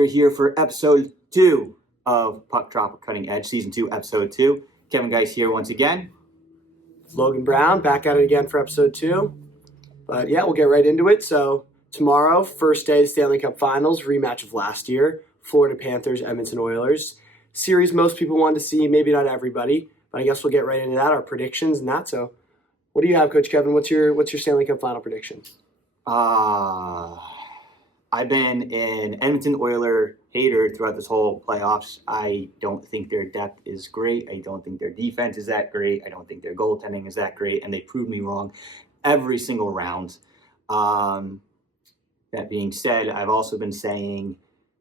We're here for episode 2 of Puck Drop Cutting Edge, season 2, episode 2. Kevin Geist here once again. Logan Brown back at it again for episode 2. But yeah, we'll get right into it. So tomorrow, first day of the Stanley Cup Finals, rematch of last year, Florida Panthers, Edmonton Oilers. Series most people wanted to see, maybe not everybody, but I guess we'll get right into that, our predictions and that. So what do you have, Coach Kevin? What's your Stanley Cup Final prediction? I've been an Edmonton Oiler hater throughout this whole playoffs. I don't think their depth is great. I don't think their defense is that great. I don't think their goaltending is that great. And they proved me wrong every single round. That being said, I've also been saying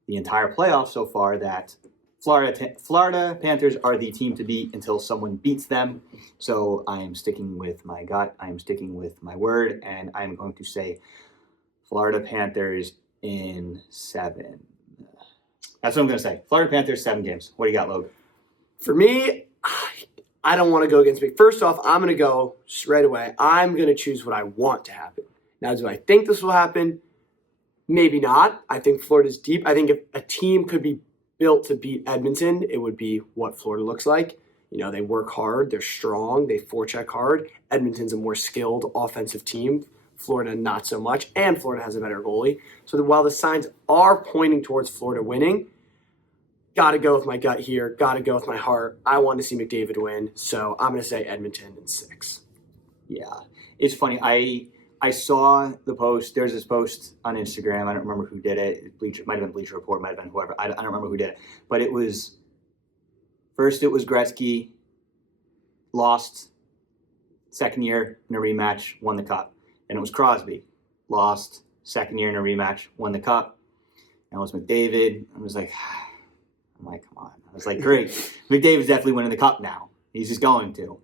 the entire playoffs so far that Florida Panthers are the team to beat until someone beats them. So I am sticking with my gut. I am sticking with my word. And I'm going to say Florida Panthers in 7. That's what I'm going to say. Florida Panthers, 7 games. What do you got, Logan? For me, I don't want to go against me. First off, I'm going to go right away. I'm going to choose what I want to happen. Now, do I think this will happen? Maybe not. I think Florida's deep. I think if a team could be built to beat Edmonton, it would be what Florida looks like. You know, they work hard. They're strong. They forecheck hard. Edmonton's a more skilled offensive team. Florida, not so much, and Florida has a better goalie. So while the signs are pointing towards Florida winning, got to go with my gut here, got to go with my heart. I want to see McDavid win, so I'm going to say Edmonton in 6. Yeah, it's funny. I saw the post. There's this post on Instagram. I don't remember who did it. It might have been Bleacher Report, might have been whoever. I don't remember who did it. But it was Gretzky, lost, second year in a rematch, won the cup. And it was Crosby, lost, second year in a rematch, won the cup. And it was McDavid. I'm like, come on. I was like, great. McDavid's definitely winning the cup now. He's just going to.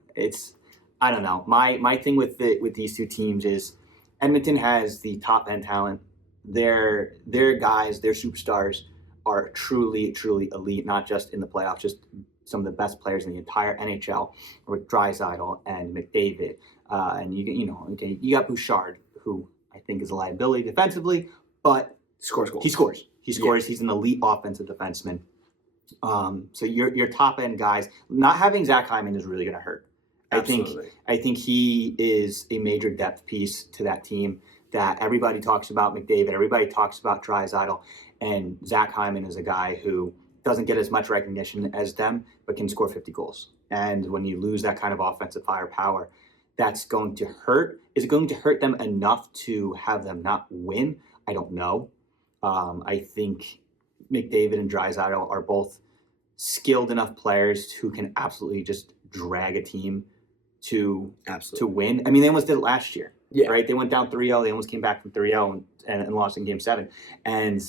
I don't know. My thing with these two teams is Edmonton has the top end talent. Their guys, their superstars are truly, truly elite, not just in the playoffs, just some of the best players in the entire NHL with Draisaitl and McDavid. And you got Bouchard, who I think is a liability defensively, but Scores goals. He scores. Yeah. He's an elite offensive defenseman. So your top end guys, not having Zach Hyman is really going to hurt. Absolutely. I think he is a major depth piece to that team that everybody talks about McDavid, everybody talks about Draisaitl, and Zach Hyman is a guy who doesn't get as much recognition as them, but can score 50 goals. And when you lose that kind of offensive firepower, that's going to hurt. Is it going to hurt them enough to have them not win? I don't know. I think McDavid and Draisaitl are both skilled enough players who can absolutely just drag a team to win. I mean, they almost did it last year, right? They went down 3-0. They almost came back from 3-0 and lost in Game 7. And,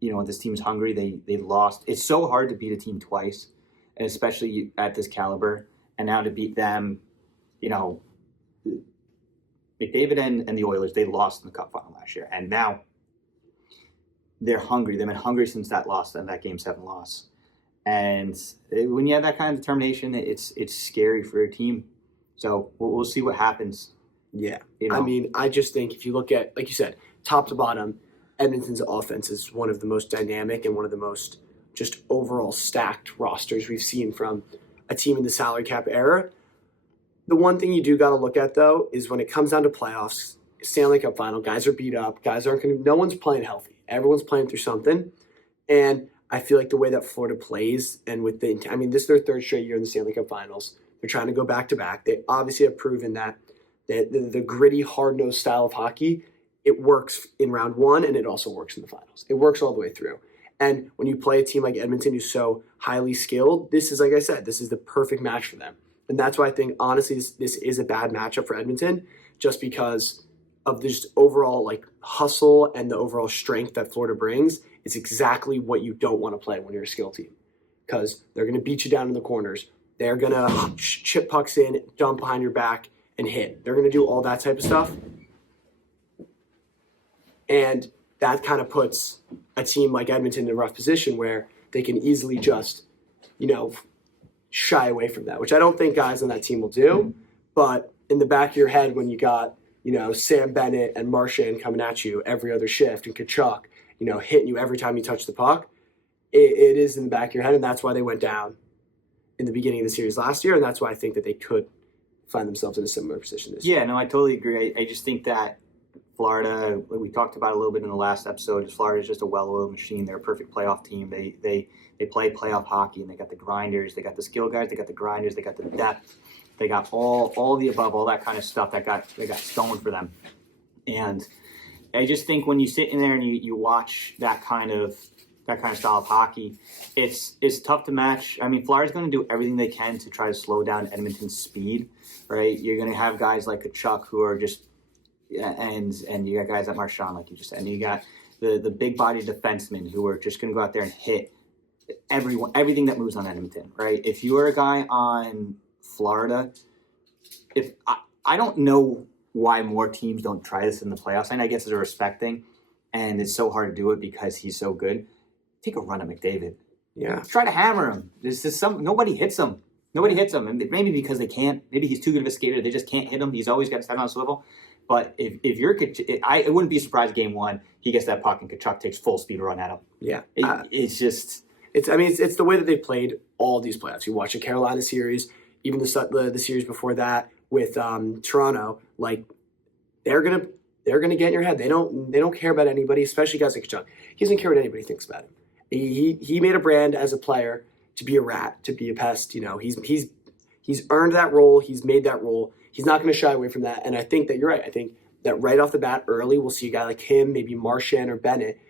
this team's hungry. They lost. It's so hard to beat a team twice, and especially at this caliber. And now to beat them, McDavid and the Oilers, they lost in the Cup Final last year. And now they're hungry. They've been hungry since that loss, that Game 7 loss. And when you have that kind of determination, it's scary for your team. So we'll see what happens. Yeah. I mean, I just think if you look at, like you said, top to bottom, Edmonton's offense is one of the most dynamic and one of the most just overall stacked rosters we've seen from a team in the salary cap era. The one thing you do got to look at, though, is when it comes down to playoffs, Stanley Cup Final, guys are beat up. No one's playing healthy. Everyone's playing through something. And I feel like the way that Florida plays, and this is their 3rd straight year in the Stanley Cup Finals. They're trying to go back-to-back. They obviously have proven that the gritty, hard-nosed style of hockey, it works in round 1, and it also works in the finals. It works all the way through. And when you play a team like Edmonton who's so highly skilled, this is, like I said, this is the perfect match for them. And that's why I think, honestly, this is a bad matchup for Edmonton, just because of this overall hustle and the overall strength that Florida brings. It's exactly what you don't want to play when you're a skill team, because they're going to beat you down in the corners. They're going to chip pucks in, dump behind your back, and hit. They're going to do all that type of stuff. And that kind of puts a team like Edmonton in a rough position where they can easily just, shy away from that, which I don't think guys on that team will do. But in the back of your head, when you got, Sam Bennett and Marchand coming at you every other shift, and Kachuk hitting you every time you touch the puck, it is in the back of your head, and that's why they went down in the beginning of the series last year, and that's why I think that they could find themselves in a similar position this year. Yeah, no, I totally agree. I just think that Florida, we talked about a little bit in the last episode, is Florida is just a well-oiled machine. They're a perfect playoff team. They play playoff hockey, and they got the grinders, they got the skill guys, they got the grinders, they got the depth, they got all the above, all that kind of stuff that got stolen for them. And I just think when you sit in there and you watch that kind of style of hockey, it's tough to match. I mean, Florida's going to do everything they can to try to slow down Edmonton's speed, right? You're going to have guys like Kachuk who are just, and you got guys like Marchand, like you just said, and you got the big body defensemen who are just going to go out there and hit everything that moves on Edmonton, right? If you are a guy on Florida, I don't know why more teams don't try this in the playoffs. And I guess it's a respect thing, and it's so hard to do it because he's so good. Take a run at McDavid. Yeah. Try to hammer him. There's just nobody hits him. Nobody hits him. And maybe because they can't. Maybe he's too good of a skater. They just can't hit him. He's always got to stand on a swivel. But if you're, I wouldn't be surprised game one, he gets that puck and Kachuk takes full speed run at him. Yeah. It's just. It's the way that they played all these playoffs. You watch the Carolina series, even the series before that with Toronto. Like they're gonna get in your head. They don't care about anybody, especially guys like Kachuk. He doesn't care what anybody thinks about him. He made a brand as a player to be a rat, to be a pest. He's earned that role. He's made that role. He's not going to shy away from that. And I think that you're right. I think that right off the bat, early, we'll see a guy like him, maybe Marchand or Bennett,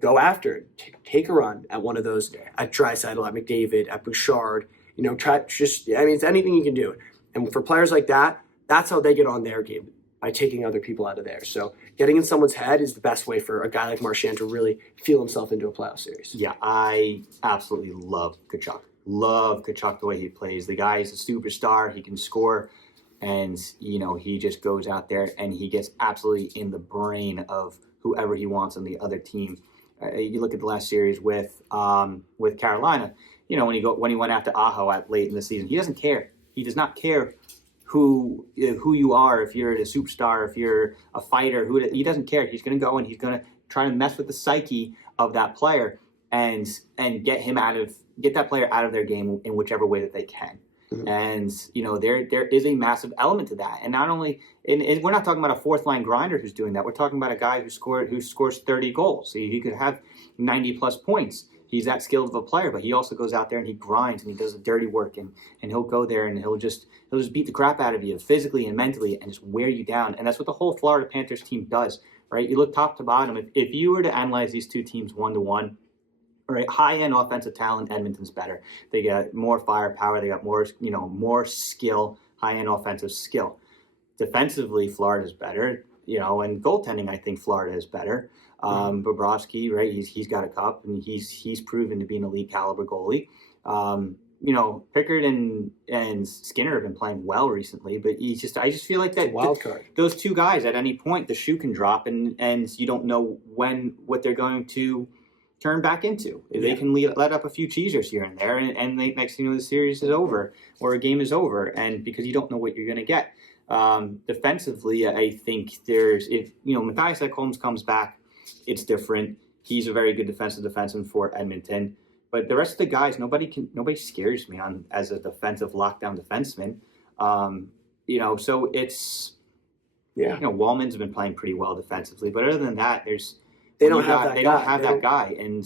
go after it, take a run at one of those, at Draisaitl, at McDavid, at Bouchard. It's anything you can do. And for players like that, that's how they get on their game, by taking other people out of there. So getting in someone's head is the best way for a guy like Marchand to really feel himself into a playoff series. Yeah, I absolutely love Kachuk. Love Kachuk, the way he plays. The guy is a superstar. He can score. And, he just goes out there and he gets absolutely in the brain of whoever he wants on the other team. You look at the last series with Carolina, when he went after Aho late in the season, he doesn't care. He does not care who you are, if you're a superstar, if you're a fighter, he doesn't care. He's going to go and he's going to try to mess with the psyche of that player and get that player out of their game in whichever way that they can. Mm-hmm. And there is a massive element to that. And not only, and we're not talking about a fourth line grinder who's doing that. We're talking about a guy who scores 30 goals. So he could have 90 plus points. He's that skilled of a player, but he also goes out there and he grinds and he does the dirty work and he'll go there and he'll just beat the crap out of you physically and mentally and just wear you down. And that's what the whole Florida Panthers team does, right? You look top to bottom. If you were to analyze these two teams 1-to-1, right, high-end offensive talent, Edmonton's better. They got more firepower. They got more skill, high-end offensive skill. Defensively, Florida's better, and goaltending, I think Florida is better. Bobrovsky, right? He's got a cup, and he's proven to be an elite caliber goalie. Pickard and Skinner have been playing well recently, but I just feel like that wild card. Those two guys, at any point, the shoe can drop, and you don't know what they're going to turn back into. Yeah. They can let up a few cheesers here and there, and next thing you know, the series is over or a game is over, and because you don't know what you're going to get. Defensively, I think if Matthias Ekholm comes back, it's different. He's a very good defenseman for Edmonton. But the rest of the guys, nobody scares me as a defensive lockdown defenseman. So it's Wallman's been playing pretty well defensively, but other than that, they don't have that guy. And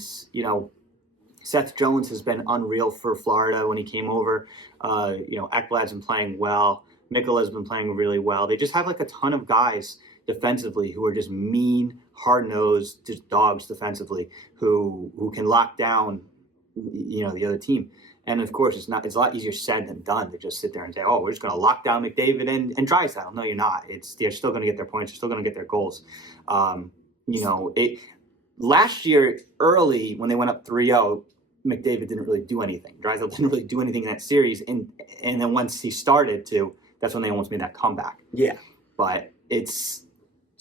Seth Jones has been unreal for Florida when he came over. Ekblad's been playing well. Mikkola's been playing really well. They just have like a ton of guys defensively who are just mean, hard-nosed, just dogs defensively who can lock down the other team. And of course, it's a lot easier said than done to just sit there and say, oh, we're just going to lock down McDavid and Draisaitl. No, you're not. They're still going to get their points. They're still going to get their goals. Last year, early, when they went up 3-0, McDavid didn't really do anything. Draisaitl didn't really do anything in that series. And then once he started to, that's when they almost made that comeback. Yeah. But it's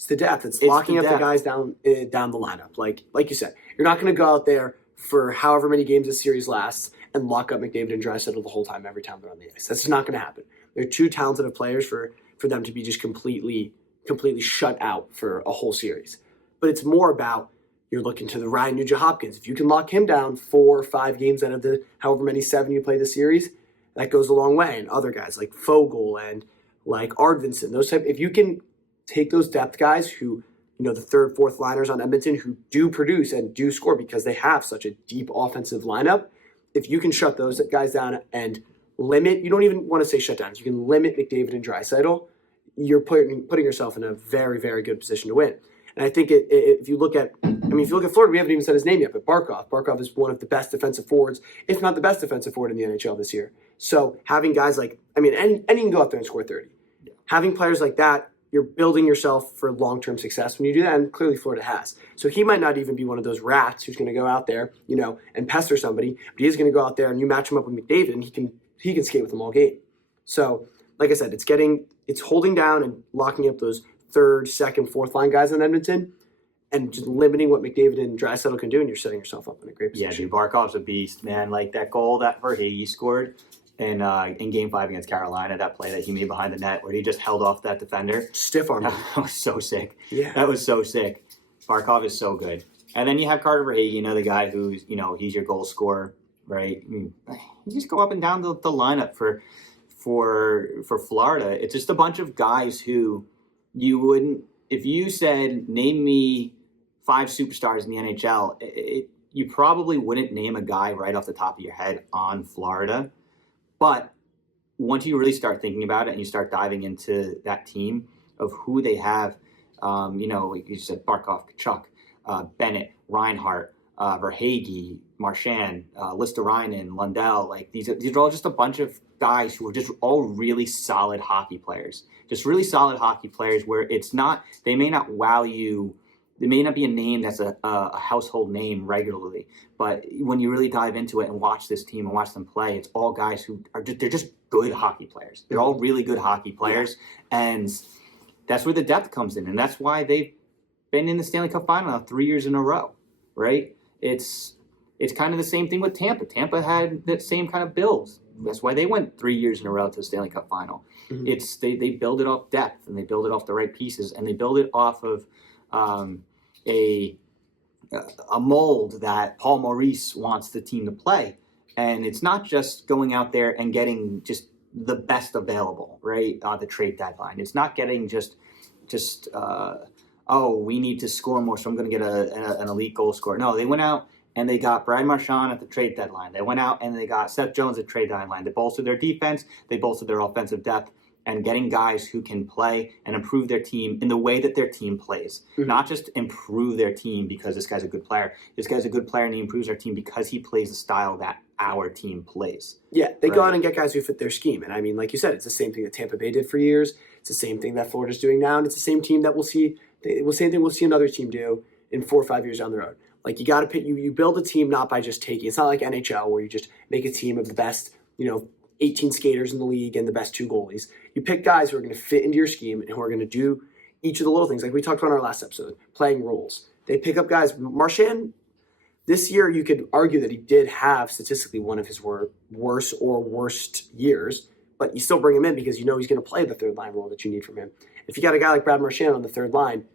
the depth. It's locking up the guys down the lineup. Like you said, you're not going to go out there for however many games this series lasts and lock up McDavid and Draisaitl the whole time every time they're on the ice. That's not going to happen. They're too talented of players for them to be just completely shut out for a whole series. But it's more about You're looking to the Ryan Nugent-Hopkins. If you can lock him down 4 or 5 games out of the however many 7 you play the series, that goes a long way. And other guys like Fogle and like Ardvinson, if you can take those depth guys who, the third, fourth liners on Edmonton who do produce and do score because they have such a deep offensive lineup, if you can shut those guys down and limit, you don't even want to say shut down, if you can limit McDavid and Draisaitl, you're putting yourself in a very, very good position to win. And I think if you look at Florida, we haven't even said his name yet, but Barkov. Barkov is one of the best defensive forwards, if not the best defensive forward in the NHL this year. So having guys like, and you can go out there and score 30. Yeah. Having players like that, you're building yourself for long-term success when you do that, and clearly Florida has. So he might not even be one of those rats who's going to go out there, and pester somebody, but he's going to go out there and you match him up with McDavid, and he can skate with them all game. So, like I said, it's holding down and locking up those third, second, fourth line guys in Edmonton and just limiting what McDavid and Draisaitl can do, and you're setting yourself up in a great position. Yeah, dude, Barkov's a beast, man. Like that goal that Verhaeghe scored in Game 5 against Carolina, that play that he made behind the net where he just held off that defender. Stiff arm. That was so sick. Yeah. That was so sick. Barkov is so good. And then you have Carter Verhaeghe, the guy who's, he's your goal scorer, right? You just go up and down the lineup for Florida. It's just a bunch of guys who you wouldn't, if you said, name me 5 superstars in the NHL, you probably wouldn't name a guy right off the top of your head on Florida. But once you really start thinking about it and you start diving into that team of who they have, like you said, Barkov, Kachuk, Bennett, Reinhart, Verhaeghe, Marchand, Listerainen, Lundell, like these are all just a bunch of guys who are just all really solid hockey players. Just really solid hockey players where it's not, they may not wow you, they may not be a name that's a household name regularly, but when you really dive into it and watch this team and watch them play, it's all guys who are they're just good hockey players. They're all really good hockey players, and that's where the depth comes in, and that's why they've been in the Stanley Cup Final now 3 years in a row, right? It's kind of the same thing with Tampa. Tampa had that same kind of build. That's why they went 3 years in a row to the Stanley Cup Final. Mm-hmm. It's they build it off depth, and they build it off the right pieces, and they build it off of a mold that Paul Maurice wants the team to play. And it's not just going out there and getting just the best available, right, on the trade deadline. It's not getting just we need to score more, so I'm going to get an elite goal scorer. No, they went out and they got Brad Marchand at the trade deadline. They went out and they got Seth Jones at the trade deadline. They bolstered their defense. They bolstered their offensive depth. And getting guys who can play and improve their team in the way that their team plays. Mm-hmm. Not just improve their team because this guy's a good player. This guy's a good player and he improves our team because he plays the style that our team plays. Yeah, they go out and get guys who fit their scheme. And like you said, it's the same thing that Tampa Bay did for years. It's the same thing that Florida's doing now. And it's the same team that same thing we'll see another team do in 4 or 5 years down the road. Like you got to pick, you build a team not by just taking, it's not like NHL where you just make a team of the best, 18 skaters in the league and the best 2 goalies. You pick guys who are going to fit into your scheme and who are going to do each of the little things, like we talked about in our last episode, playing roles. They pick up guys. Marchand, this year you could argue that he did have statistically one of his worst years, but you still bring him in because he's going to play the third line role that you need from him. If you got a guy like Brad Marchand on the third line,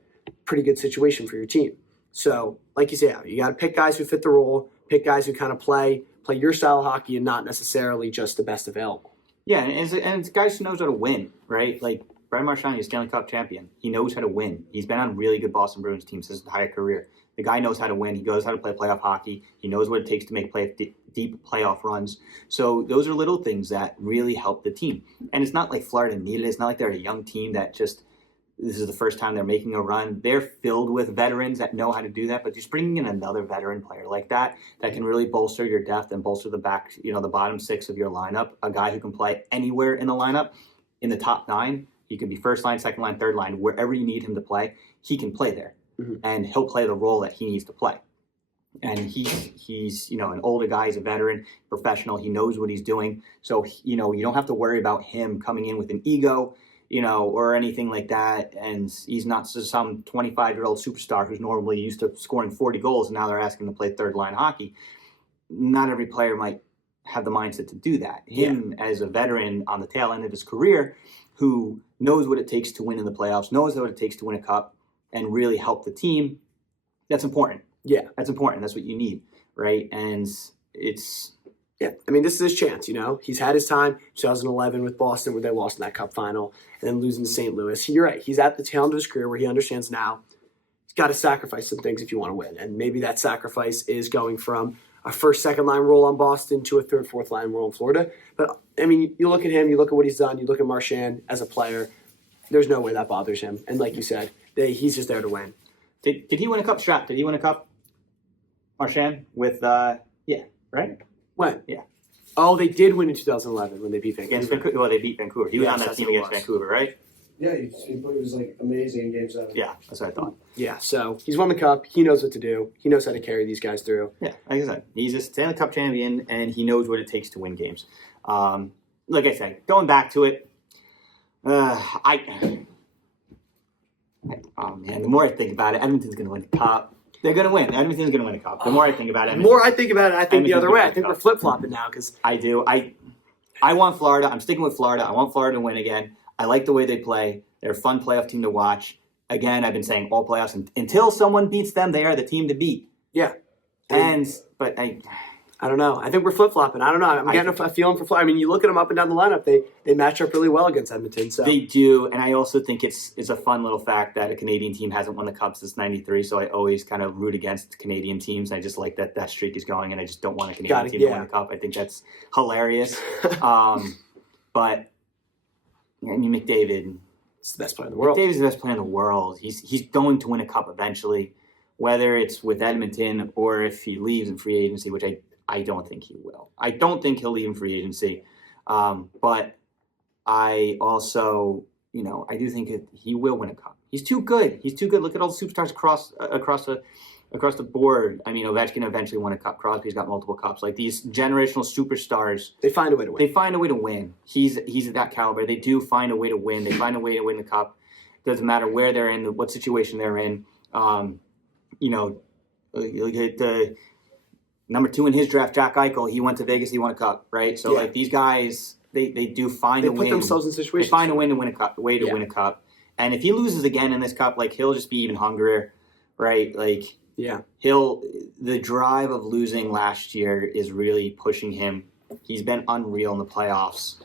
pretty good situation for your team. So, like you say, you got to pick guys who fit the role, pick guys who kind of play your style of hockey and not necessarily just the best available. Yeah, and it's guys who knows how to win, right? Like Brad Marchand, he's a Stanley Cup champion. He knows how to win. He's been on really good Boston Bruins teams his entire career. The guy knows how to win. He knows how to play playoff hockey. He knows what it takes to make deep playoff runs. So those are little things that really help the team. And it's not like Florida needed it. It's not like they're a young team that just, this is the first time they're making a run. They're filled with veterans that know how to do that, but just bringing in another veteran player like that can really bolster your depth and bolster the back, the bottom 6 of your lineup. A guy who can play anywhere in the lineup, in the top 9. He can be first line, second line, third line, wherever you need him to play. He can play there, and he'll play the role that he needs to play. And he's an older guy. He's a veteran, professional. He knows what he's doing. So you don't have to worry about him coming in with an ego, or anything like that. And he's not some 25-year-old superstar who's normally used to scoring 40 goals, and now they're asking to play third-line hockey. Not every player might have the mindset to do that. Him, as a veteran on the tail end of his career, who knows what it takes to win in the playoffs, knows what it takes to win a cup, and really help the team, that's important. Yeah. That's important. That's what you need, right? And it's Yeah, I mean, this is his chance, He's had his time, 2011 with Boston, where they lost in that Cup final, and then losing to St. Louis. You're right. He's at the tail end of his career where he understands now he's got to sacrifice some things if you want to win. And maybe that sacrifice is going from a first, second line role on Boston to a third, fourth line role in Florida. But, I mean, you look at him, you look at what he's done, you look at Marchand as a player, there's no way that bothers him. And like you said, he's just there to win. Did he win a cup, Strat? Did he win a cup, Marchand, with, right? When? Yeah. Oh, they did win in 2011 when they beat Vancouver. Against Vancouver. Well, they beat Vancouver. He was on that that's team what it against was. Vancouver, right? Yeah, he was like amazing in Game 7. Yeah, that's what I thought. Yeah, so he's won the Cup. He knows what to do. He knows how to carry these guys through. Yeah, like I said, he's a Stanley Cup champion, and he knows what it takes to win games. Like I said, going back to it, oh man, the more I think about it, Edmonton's going to win the Cup. They're going to win. Edmonton's going to win the Cup. The more I think about it, The more I think about it, I think the Edmonton's other way. gonna I think win we're the flip flopping now because I do. I want Florida. I'm sticking with Florida. I want Florida to win again. I like the way they play. They're a fun playoff team to watch. Again, I've been saying all playoffs until someone beats them, they are the team to beat. yeah. But I don't know. I think we're flip flopping. I don't know. I'm getting a feeling for Florida. I mean, you look at them up and down the lineup; they match up really well against Edmonton. So they do, and I also think it's a fun little fact that a Canadian team hasn't won the Cup since '93. So I always kind of root against Canadian teams. I just like that streak is going, and I just don't want a Canadian team to win the Cup. I think that's hilarious. But I mean, McDavid. It's the best player in the world. McDavid's the best player in the world. He's going to win a Cup eventually, whether it's with Edmonton or if he leaves in free agency, which I don't think he will. I don't think he'll leave in free agency. But I also, I do think he will win a Cup. He's too good. He's too good. Look at all the superstars across the board. I mean, Ovechkin eventually won a Cup. Crosby's got multiple Cups. Like these generational superstars, They find a way to win. they find a way to win. He's at that caliber. They do find a way to win. They find a way to win the Cup. Doesn't matter where they're in, what situation they're in. Look at the number 2 in his draft, Jack Eichel. He went to Vegas. He won a Cup, right? So like these guys, they do find They a put win. themselves in situations. They find a way to win a Cup. Win a Cup. And if he loses again in this Cup, like he'll just be even hungrier, right? Like the drive of losing last year is really pushing him. He's been unreal in the playoffs.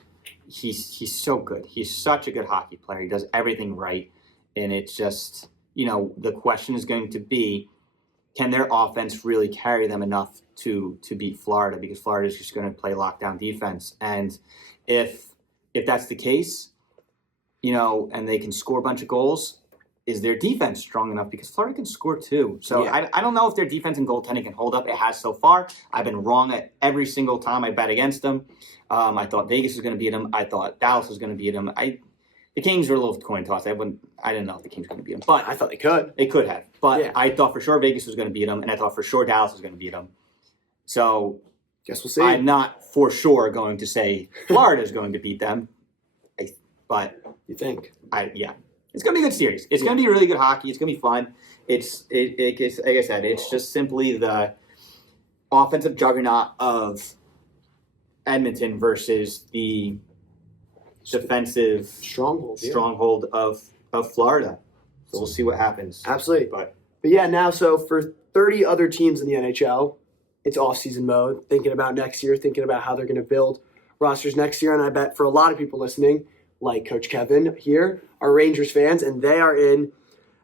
He's so good. He's such a good hockey player. He does everything right. And it's just, the question is going to be, can their offense really carry them enough to beat Florida? Because Florida is just going to play lockdown defense. And if that's the case, and they can score a bunch of goals, is their defense strong enough? Because Florida can score too. So I don't know if their defense and goaltending can hold up. It has so far. I've been wrong at every single time I bet against them. I thought Vegas was going to beat them. I thought Dallas was going to beat them. The Kings were a little coin toss. I didn't know if the Kings were going to beat them. But I thought they could. They could have. But I thought for sure Vegas was going to beat them, and I thought for sure Dallas was going to beat them. So guess we'll see. I'm not for sure going to say Florida is going to beat them. But you think? It's going to be a good series. It's going to be really good hockey. It's going to be fun. It's like I said, it's just simply the offensive juggernaut of Edmonton versus the defensive stronghold of Florida. So we'll see what happens. Absolutely. But now so for 30 other teams in the NHL, it's off-season mode, thinking about next year, thinking about how they're going to build rosters next year. And I bet for a lot of people listening, like Coach Kevin here, are Rangers fans, and they are in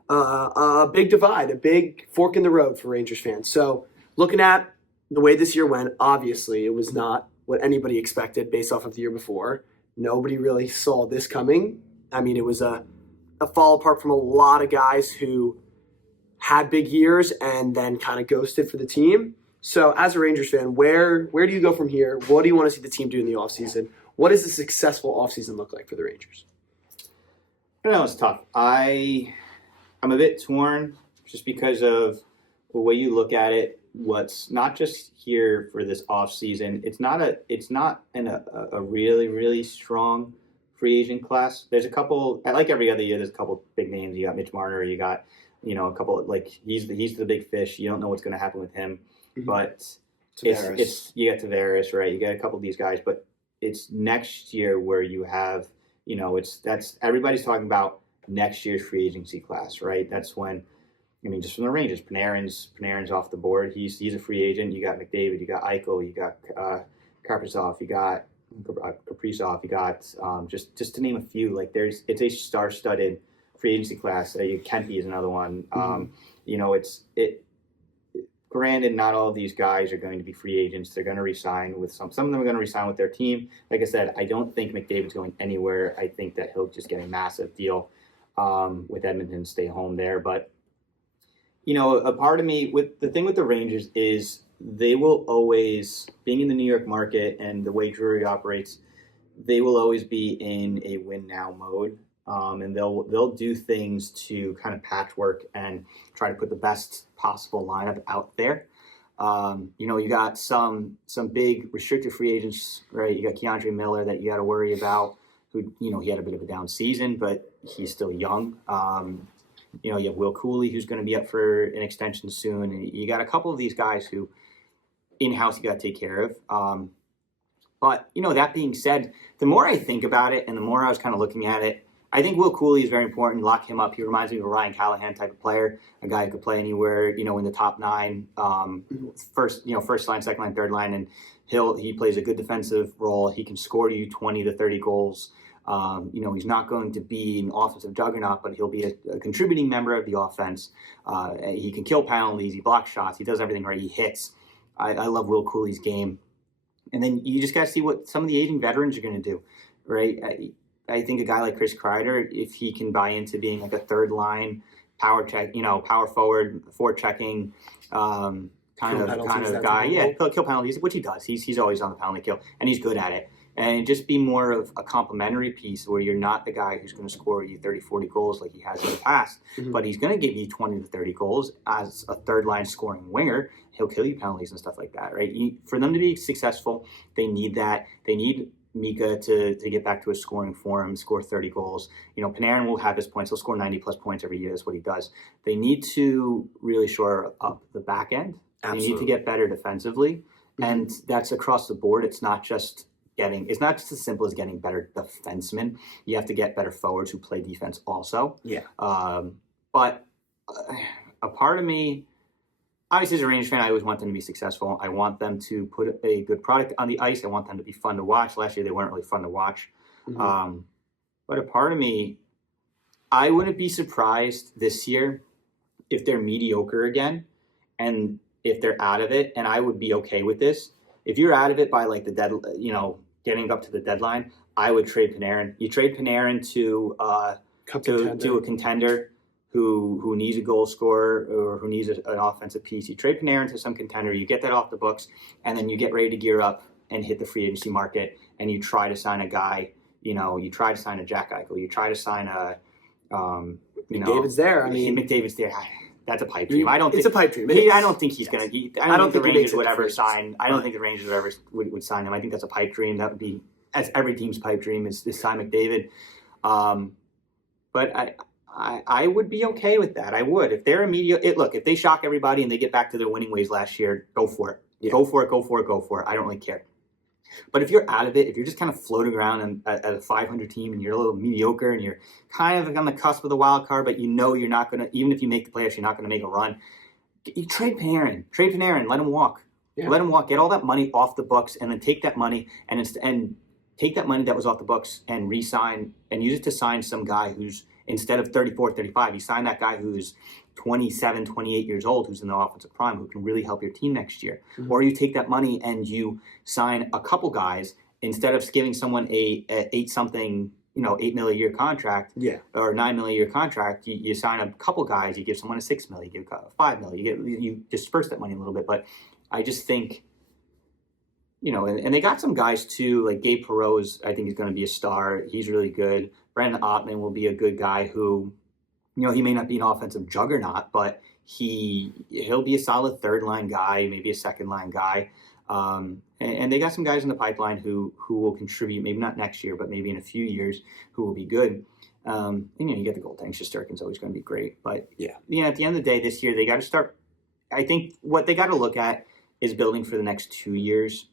a big divide, a big fork in the road for Rangers fans. So looking at the way this year went, obviously it was not what anybody expected based off of the year before. Nobody really saw this coming. I mean, it was a fall apart from a lot of guys who had big years and then kind of ghosted for the team. So as a Rangers fan, where do you go from here? What do you want to see the team do in the offseason? What does a successful offseason look like for the Rangers? I don't know, it's tough. I'm a bit torn just because of the way you look at it. What's not just here for this offseason, it's not a really, really strong free agent class. There's a couple, like every other year, there's a couple big names. You got Mitch Marner, you got, a couple, like he's the big fish. You don't know what's going to happen with him. Mm-hmm. But it's you got Tavares, right? You got a couple of these guys, but it's next year where you have, that's everybody's talking about next year's free agency class, right? That's when I mean, just from the Rangers, Panarin's off the board. He's a free agent. You got McDavid, you got Eichel, you got Karpazov, you got Kaprizov, you got just to name a few. Like it's a star-studded free agency class. Kempe is another one. You know, Granted, not all of these guys are going to be free agents. They're going to re-sign with some of them are going to re-sign with their team. Like I said, I don't think McDavid's going anywhere. I think that he'll just get a massive deal with Edmonton, stay home there. But you know, a part of me with the thing with the Rangers is they will always, being in the New York market and the way Drury operates, they will always be in a win now mode. And they'll do things to kind of patchwork and try to put the best possible lineup out there. You know, you got some big restricted free agents, right? You got Keandre Miller that you got to worry about, who, you know, he had a bit of a down season, but he's still young. You know, you have Will Cooley, who's going to be up for an extension soon. And you got a couple of these guys who in-house you got to take care of. But, you know, that being said, the more I think about it and the more I was kind of looking at it, I think Will Cooley is very important. Lock him up. He reminds me of a Ryan Callahan type of player, a guy who could play anywhere, you know, in the top 9, first line, second line, third line, and he plays a good defensive role. He can score you 20 to 30 goals. You know, he's not going to be an offensive juggernaut, but he'll be a contributing member of the offense. He can kill penalties. He blocks shots. He does everything right. He hits. I love Will Cooley's game. And then you just got to see what some of the aging veterans are going to do, right? I think a guy like Chris Kreider, if he can buy into being like a third line power forward, checking kind of guy. Yeah, kill penalties, which he does. He's always on the penalty kill, and he's good at it. And just be more of a complementary piece where you're not the guy who's going to score you 30, 40 goals like he has in the past, but he's going to give you 20 to 30 goals as a third line scoring winger. He'll kill you penalties and stuff like that, right? For them to be successful, they need that. They need Mika to get back to his scoring form, score 30 goals. You know, Panarin will have his points. He'll score 90-plus points every year. That's what he does. They need to really shore up the back end. Absolutely. They need to get better defensively, and that's across the board. It's not just as simple as getting better defensemen. You have to get better forwards who play defense also. Yeah. But a part of me, obviously, as a Rangers fan, I always want them to be successful. I want them to put a good product on the ice. I want them to be fun to watch. Last year, they weren't really fun to watch. But a part of me, I wouldn't be surprised this year if they're mediocre again and if they're out of it, and I would be okay with this. If you're out of it by like getting up to the deadline, I would trade Panarin. You trade Panarin to a contender who needs a goal scorer or who needs an offensive piece. You trade Panarin to some contender, you get that off the books, and then you get ready to gear up and hit the free agency market, and you try to sign a guy. You know, you try to sign a Jack Eichel. You try to sign a McDavid's there. I mean, McDavid's there. That's a pipe dream. It's a pipe dream. I don't think he's going to. I don't think the Rangers would ever sign. I don't think the Rangers would sign him. I think that's a pipe dream. That would be, as every team's pipe dream is sign McDavid. But I would be okay with that. I would. If they're if they shock everybody and they get back to their winning ways last year, go for it. Yeah. Go for it. I don't really care. But if you're out of it, if you're just kind of floating around at a 500 team and you're a little mediocre and you're kind of on the cusp of the wild card, but you know you're not going to, even if you make the playoffs, you're not going to make a run, you trade Panarin. Let him walk. Yeah. Let him walk. Get all that money off the books and then take that money and take that money that was off the books and re-sign and use it to sign some guy who's, instead of 34, 35, you sign that guy who's 27, 28 years old, who's in the offensive prime, who can really help your team next year. Or you take that money and you sign a couple guys instead of giving someone a $8 million a year contract, or $9 million a year contract. You sign a couple guys, you give someone a $6 million, you give $5 million, you disperse that money a little bit. But I just think, and they got some guys too, like Gabe Perreault I think is going to be a star. He's really good. Brandon Ottman will be a good guy who, he may not be an offensive juggernaut, but he'll be a solid third line guy, maybe a second line guy. And they got some guys in the pipeline who will contribute, maybe not next year, but maybe in a few years, who will be good. And you get the goaltending. Shesterkin's always going to be great. But at the end of the day, this year, they got to start. I think what they got to look at is building for the next 2 years,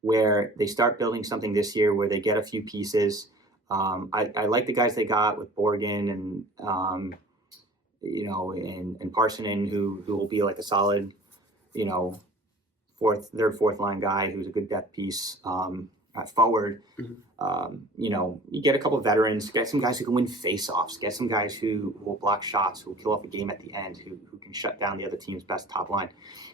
where they start building something this year where they get a few pieces. I like the guys they got with Borgen and Parsonen, who will be like a solid, fourth line guy who's a good depth piece at forward. You get a couple of veterans, get some guys who can win face-offs, get some guys who will block shots, who will kill off a game at the end, who can shut down the other team's best top line.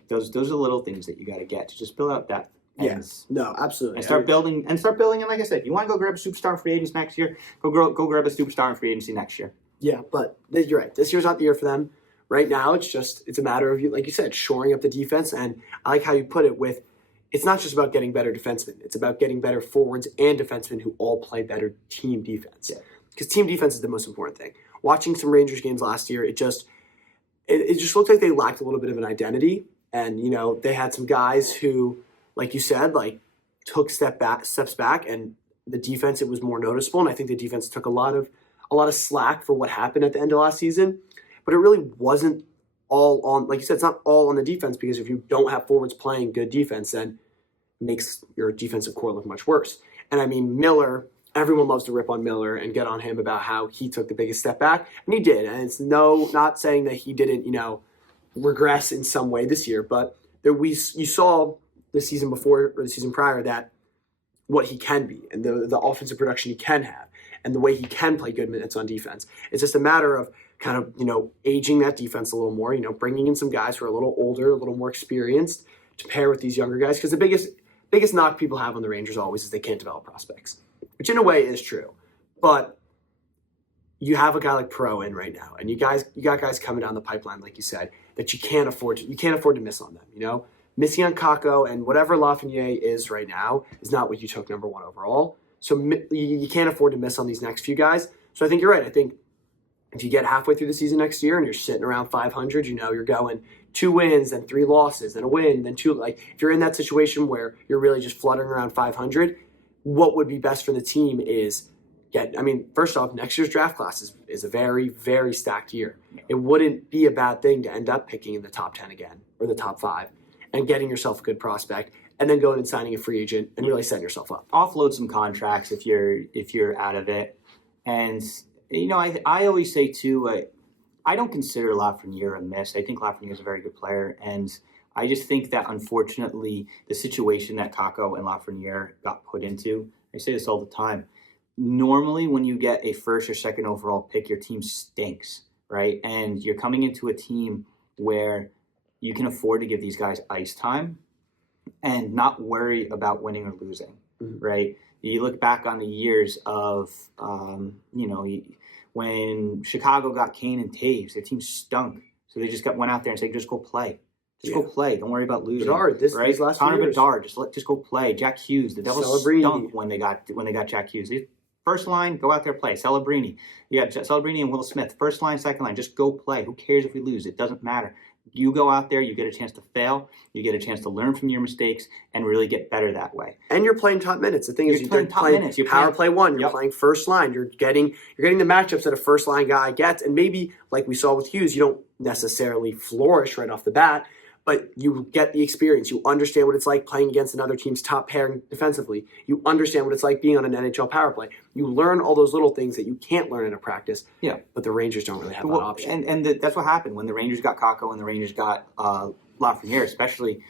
Those are the little things that you got to get to just build out depth. Yes, no, absolutely. And start building. And like I said, if you want to go grab a superstar in free agents next year, go grab a superstar in free agency next year. Yeah, but you're right. This year's not the year for them. Right now, it's a matter of, like you said, shoring up the defense. And I like how you put it with, it's not just about getting better defensemen. It's about getting better forwards and defensemen who all play better team defense. Because team defense is the most important thing. Watching some Rangers games last year, it just looked like they lacked a little bit of an identity. And, they had some guys who, like you said, took steps back, and the defense, it was more noticeable. And I think the defense took a lot of slack for what happened at the end of last season. But it really wasn't all on, like you said, it's not all on the defense, because if you don't have forwards playing good defense, then it makes your defensive core look much worse. And I mean, Miller, everyone loves to rip on Miller and get on him about how he took the biggest step back. And he did. And it's not saying that he didn't, regress in some way this year, but you saw the season before or the season prior that what he can be and the offensive production he can have and the way he can play good minutes on defense. It's just a matter of kind of, aging that defense a little more, bringing in some guys who are a little older, a little more experienced to pair with these younger guys. Because the biggest knock people have on the Rangers always is they can't develop prospects, which in a way is true. But you have a guy like Perreault in right now, and you got guys coming down the pipeline, like you said, that you can't afford to miss on them, Missing on Kakko and whatever Lafreniere is right now is not what you took number one overall. So you can't afford to miss on these next few guys. So I think you're right. I think if you get halfway through the season next year and you're sitting around 500, you're going 2 wins, then 3 losses, then a win, then 2. Like, if you're in that situation where you're really just fluttering around 500, what would be best for the team is first off, next year's draft class is a very, very stacked year. It wouldn't be a bad thing to end up picking in the top 10 again or the top 5 and getting yourself a good prospect and then going and signing a free agent and really setting yourself up. Offload some contracts if you're out of it. And, I always say too, I don't consider Lafreniere a miss. I think Lafreniere is a very good player. And I just think that, unfortunately, the situation that Kakko and Lafreniere got put into, I say this all the time, normally when you get a first or second overall pick, your team stinks, right? And you're coming into a team where you can afford to give these guys ice time and not worry about winning or losing, right? You look back on the years of, when Chicago got Kane and Taves, their team stunk. So they just went out there and said, just go play. Go play. Don't worry about losing. Bedard, right? These last Connor years. Bedard, just go play. Jack Hughes, the Devils stunk when they got Jack Hughes. First line, go out there, play. Celebrini. You got Celebrini and Will Smith. First line, second line, just go play. Who cares if we lose? It doesn't matter. You go out there, you get a chance to fail, you get a chance to learn from your mistakes, and really get better that way. And you're playing top minutes. The thing is, you're playing top minutes. You're power play one. You're playing first line. You're getting the matchups that a first line guy gets, and maybe like we saw with Hughes, you don't necessarily flourish right off the bat, but you get the experience. You understand what it's like playing against another team's top pairing defensively. You understand what it's like being on an NHL power play. You learn all those little things that you can't learn in a practice. Yeah. But the Rangers don't really have that option. And that's what happened when the Rangers got Kakko and the Rangers got Lafreniere, especially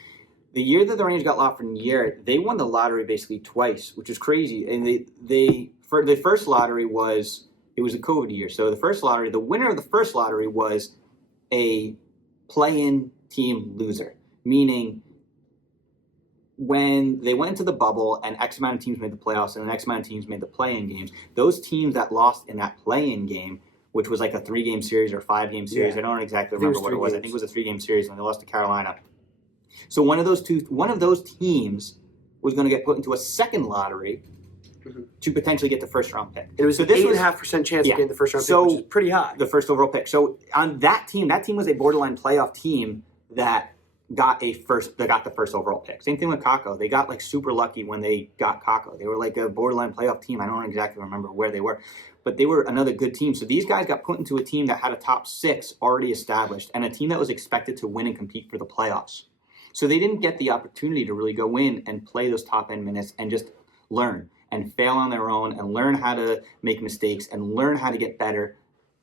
the year that the Rangers got Lafreniere. They won the lottery basically twice, which is crazy. And they for the first lottery it was a COVID year. So the winner of the first lottery was a play-in team loser, meaning when they went into the bubble and X amount of teams made the playoffs and an X amount of teams made the play-in games, those teams that lost in that play-in game, which was like a 3-game series or 5-game series, I don't exactly remember what it was. I think it was a 3-game series and they lost to Carolina. So one of those teams was going to get put into a second lottery to potentially get the first round pick. And it was an 8.5% chance of getting the first round pick, which is pretty high. The first overall pick. So on that team was a borderline playoff team that got the first overall pick. Same thing with Kakko. They got super lucky when they got Kakko. They were like a borderline playoff team. I don't exactly remember where they were, but they were another good team. So these guys got put into a team that had a top 6 already established and a team that was expected to win and compete for the playoffs. So they didn't get the opportunity to really go in and play those top end minutes and just learn and fail on their own and learn how to make mistakes and learn how to get better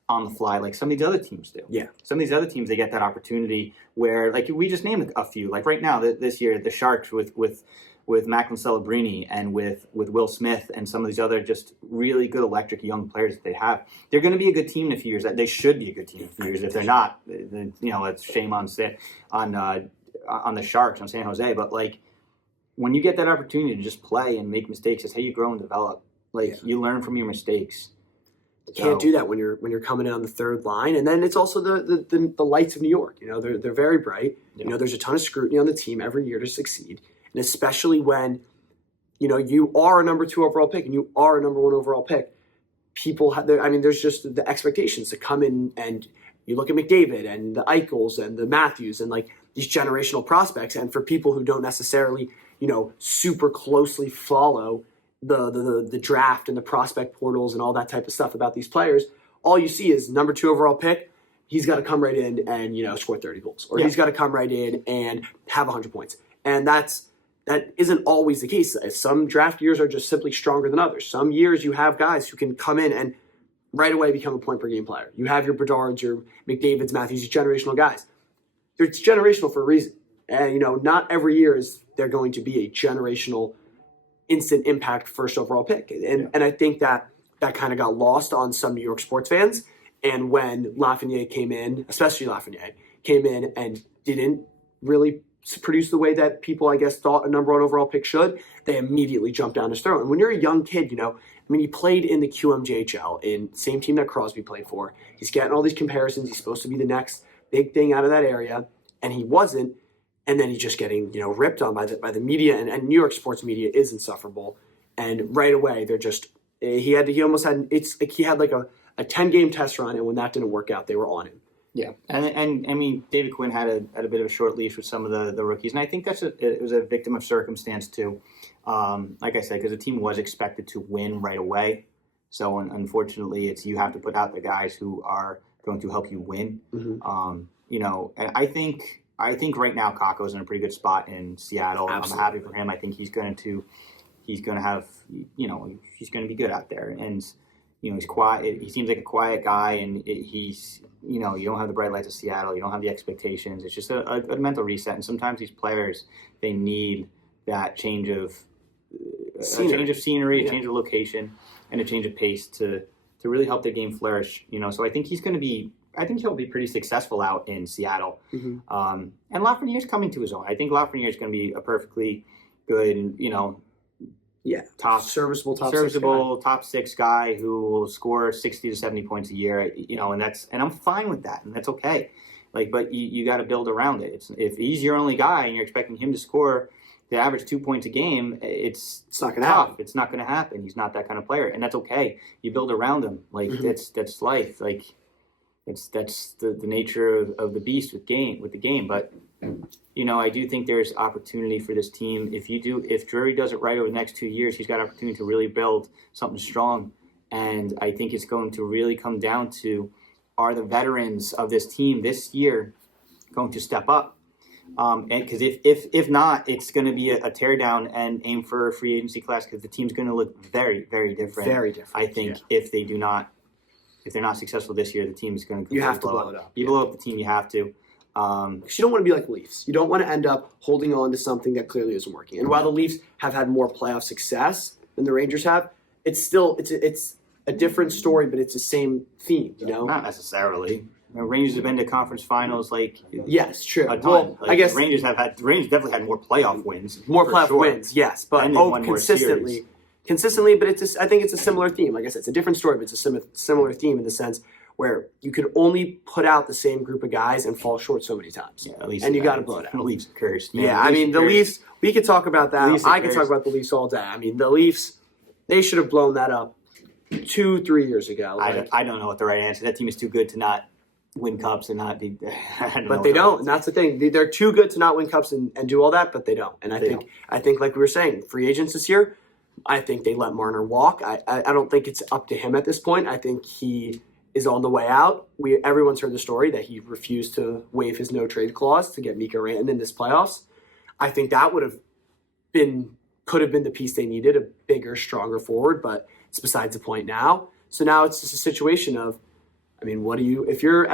on the fly like some of these other teams do. Yeah. Some of these other teams, they get that opportunity where, like we just named a few. Like right now, this year, the Sharks with Macklin Celebrini and with Will Smith and some of these other just really good electric young players that they have. They're going to be a good team in a few years. They should be a good team in a few years. If they're not, then, it's shame on the Sharks, on San Jose. But like when you get that opportunity to just play and make mistakes, it's how you grow and develop. Like you learn from your mistakes. You can't do that when you're coming in on the third line, and then it's also the lights of New York. They're very bright. Yeah. There's a ton of scrutiny on the team every year to succeed. And especially when, you are a number 2 overall pick and you are a number 1 overall pick, people have, there's just the expectations to come in, and you look at McDavid and the Eichels and the Matthews and like these generational prospects. And for people who don't necessarily, super closely follow the draft and the prospect portals and all that type of stuff about these players, all you see is number 2 overall pick. He's got to come right in and, score 30 goals, or he's got to come right in and have 100 points. And that isn't always the case. Some draft years are just simply stronger than others. Some years you have guys who can come in and right away become a point per game player. You have your Bedards, your McDavids, Matthews, your generational guys. They're generational for a reason. And, not every year is there going to be a generational instant impact first overall pick. And I think that kind of got lost on some New York sports fans. And when Lafreniere came in, especially Lafreniere, came in and didn't really produce the way that people, I guess, thought a number 1 overall pick should, they immediately jumped down his throat. And when you're a young kid, he played in the QMJHL, in the same team that Crosby played for. He's getting all these comparisons. He's supposed to be the next big thing out of that area, and he wasn't. And then he's just getting, ripped on by the media, and New York sports media is insufferable. And right away, they're just he had like a 10-game test run, and when that didn't work out, they were on him. Yeah, and I mean, David Quinn had a bit of a short leash with some of the rookies, and I think it was a victim of circumstance too. Like I said, because the team was expected to win right away, so unfortunately, you have to put out the guys who are going to help you win. Mm-hmm. And I think right now Kakko's in a pretty good spot in Seattle. Absolutely. I'm happy for him. I think he's going to have he's going to be good out there, and he's quiet. He seems like a quiet guy, and he's you don't have the bright lights of Seattle. You don't have the expectations. It's just a mental reset. And sometimes these players, they need that change of scenery, a change of location, and a change of pace to really help their game flourish. So I think he'll be pretty successful out in Seattle. Mm-hmm. And Lafreniere's coming to his own. I think Lafreniere's going to be a perfectly good, serviceable top six guy who will score 60 to 70 points a year, and I'm fine with that, and that's okay. But you got to build around it. If he's your only guy and you're expecting him to score the average 2 points a game, it's not going to happen. It's not going to happen. He's not that kind of player, and that's okay. You build around him. Mm-hmm. That's life. That's the nature of the beast with the game. But I do think there's opportunity for this team. If Drury does it right over the next 2 years, he's got opportunity to really build something strong. And I think it's going to really come down to, are the veterans of this team this year going to step up? And because if not, it's going to be a teardown and aim for a free agency class, because the team's going to look very, very different. Very different. I think if they're not successful this year, the team is going to you have to blow it up. You blow up the team, you have to. Because you don't want to be like the Leafs. You don't want to end up holding on to something that clearly isn't working. And while the Leafs have had more playoff success than the Rangers have, it's a different story, but it's the same theme. Not necessarily. Rangers have been to conference finals yes, true. A ton. Well, I guess the Rangers definitely had more playoff wins. More playoff wins, yes, but consistently. But I think it's a similar theme. Like I said, it's a different story, but it's a similar theme in the sense where you could only put out the same group of guys and fall short so many times. Yeah, at least, and you got to blow it out. The Leafs cursed. Yeah, the Leafs. We could talk about that. I could talk about the Leafs all day. The Leafs. They should have blown that up 2-3 years ago. I don't know what the right answer. That team is too good to not win cups and not be. But they don't, and that's the thing. They're too good to not win cups and do all that, but they don't. And I think like we were saying, free agents this year, I think they let Marner walk. I don't think it's up to him at this point. I think he is on the way out. Everyone's heard the story that he refused to waive his no trade clause to get Mika Rantanen in this playoffs. I think that could have been the piece they needed, a bigger, stronger forward, but it's besides the point now. So now it's just a situation of, mean, what do you, if you're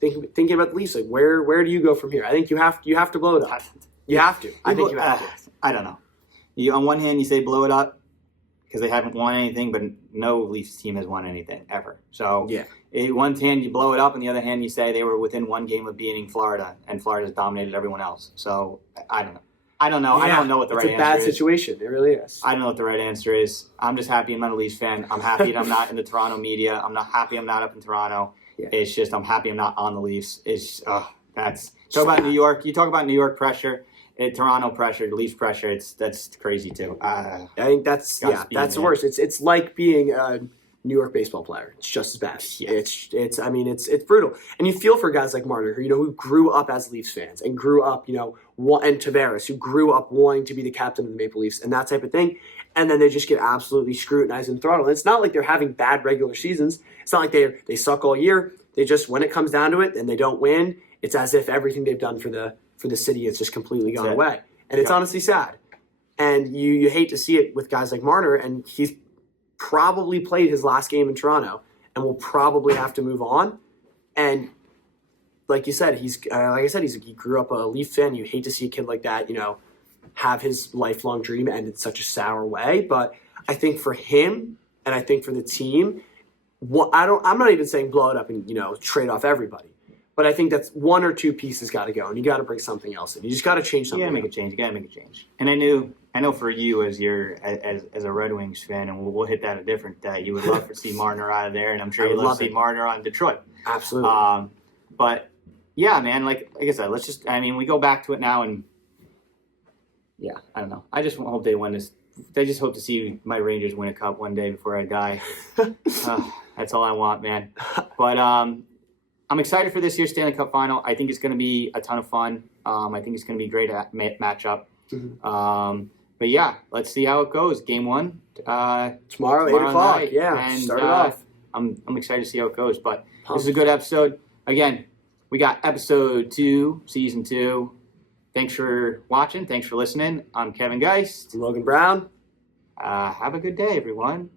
thinking about the Leafs, like where do you go from here? I think you have to blow it up. You have to. I think you have to. I don't know. On one hand, you say blow it up because they haven't won anything, but no Leafs team has won anything ever. So one hand you blow it up, and the other hand you say they were within one game of beating Florida, and Florida's dominated everyone else. So I don't know. I don't know. Yeah, I don't know what the right answer is. It's a bad situation. It really is. I don't know what the right answer is. I'm just happy I'm not a Leafs fan. I'm happy that I'm not in the Toronto media. I'm not happy I'm not up in Toronto. Yeah. It's just I'm happy I'm not on the Leafs. It's that's talk about New York. You talk about New York pressure, Toronto pressure, Leafs pressure. That's crazy too. I think that's the worst. It's like being a New York baseball player. It's just as bad. Yeah. It's brutal. And you feel for guys like Marner, who grew up as Leafs fans and grew up, and Tavares, who grew up wanting to be the captain of the Maple Leafs and that type of thing. And then they just get absolutely scrutinized and throttled. And it's not like they're having bad regular seasons. It's not like they suck all year. They just, when it comes down to it and they don't win, it's as if everything they've done for the city has just completely gone away. And it's honestly sad. And you hate to see it with guys like Marner, and he's probably played his last game in Toronto and will probably have to move on. And like you said, he grew up a Leaf fan. You hate to see a kid like that, have his lifelong dream end in such a sour way. But I think for him, and I think for the team, I'm not even saying blow it up and trade off everybody. But I think that's one or two pieces got to go, and you got to bring something else in. You just got to change something. You got to make a change. And I know for you as a Red Wings fan, and we'll hit that a different day. You would love to see Marner out of there, and I'm sure you'd love to see Marner on Detroit. Absolutely. But yeah, man, like I said, we go back to it now, and yeah, I don't know. I just hope they win this. I just hope to see my Rangers win a cup one day before I die. That's all I want, man. But I'm excited for this year's Stanley Cup Final. I think it's going to be a ton of fun. I think it's going to be a great matchup. Mm-hmm. But yeah, let's see how it goes. Game 1 tomorrow 8 o'clock. Night. Yeah, and start it off. I'm excited to see how it goes. But this is a good episode. Again, we got episode 2, season 2. Thanks for watching. Thanks for listening. I'm Kevin Geist. Logan Brown. Have a good day, everyone.